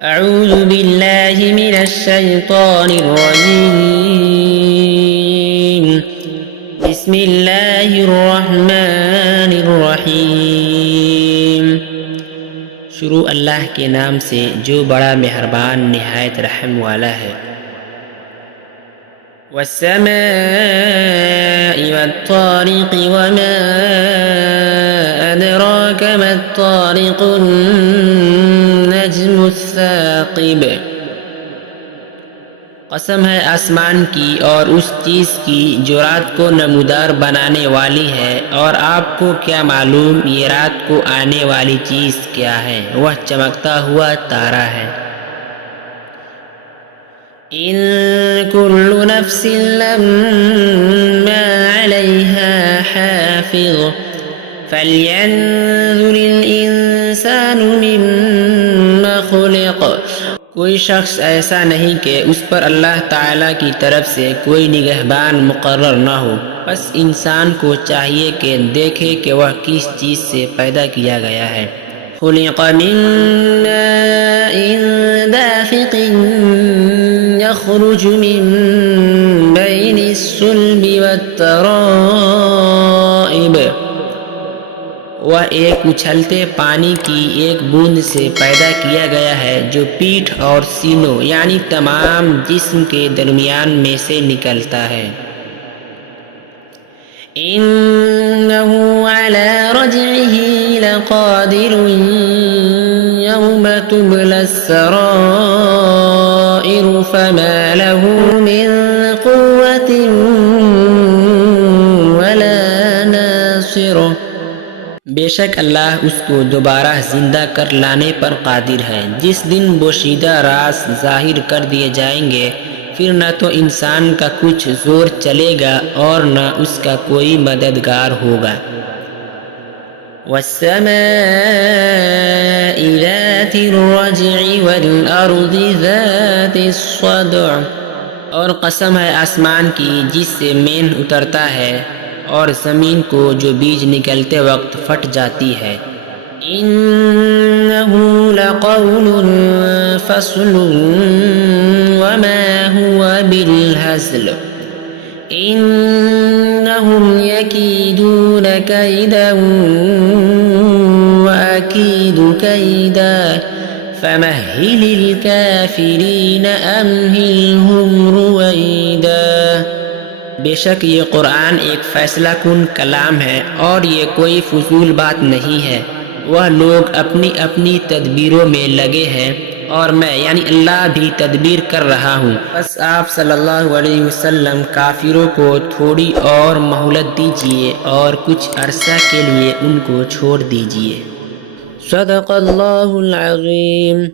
أعوذ بالله من الشيطان الرجيم بسم الله الرحمن الرحیم۔ شروع اللہ کے نام سے جو بڑا مہربان نہایت رحم والا ہے۔ والسماء والطارق وما أدراك ما الطارق النجم الثاقب۔ قسم ہے آسمان کی اور اس چیز کی جو رات کو نمودار بنانے والی ہے، اور آپ کو کیا معلوم یہ رات کو آنے والی چیز کیا ہے؟ وہ چمکتا ہوا تارا ہے۔ ان كل نفس لما عليها حافظ فلينظر الانسان مما خلق۔ کوئی شخص ایسا نہیں کہ اس پر اللہ تعالیٰ کی طرف سے کوئی نگہبان مقرر نہ ہو، بس انسان کو چاہیے کہ دیکھے کہ وہ کس چیز سے پیدا کیا گیا ہے۔ خلق من ماء دافق يخرج من بين الصلب والترائب۔ وہ ایک اچھلتے پانی کی ایک بوند سے پیدا کیا گیا ہے جو پیٹھ اور سینوں یعنی تمام جسم کے درمیان میں سے نکلتا ہے۔ إنه على رجعه لقادر يوم تبلى السرائر فما له من قوة ولا ناصر۔ بے شک اللہ اس کو دوبارہ زندہ کر لانے پر قادر ہے۔ جس دن بوشیدہ راز ظاہر کر دیے جائیں گے، پھر نہ تو انسان کا کچھ زور چلے گا اور نہ اس کا کوئی مددگار ہوگا۔ والسماء ذات الرجع والأرض ذات الصدع۔ اور قسم ہے آسمان کی جس سے مین اترتا ہے، اور زمین کو جو بیج نکلتے وقت پھٹ جاتی ہے۔ إنه لقول فصل وما هو بالهزل إنهم يكيدون كيدا وأكيد كيدا فمهل الكافرين أمهلهم رويدا۔ بے شک یہ قرآن ایک فیصلہ کن کلام ہے اور یہ کوئی فضول بات نہیں ہے۔ وہ لوگ اپنی اپنی تدبیروں میں لگے ہیں اور میں یعنی اللہ بھی تدبیر کر رہا ہوں۔ بس آپ صلی اللہ علیہ وسلم کافروں کو تھوڑی اور مہلت دیجیے اور کچھ عرصہ کے لیے ان کو چھوڑ دیجیے۔ صدق اللہ العظیم۔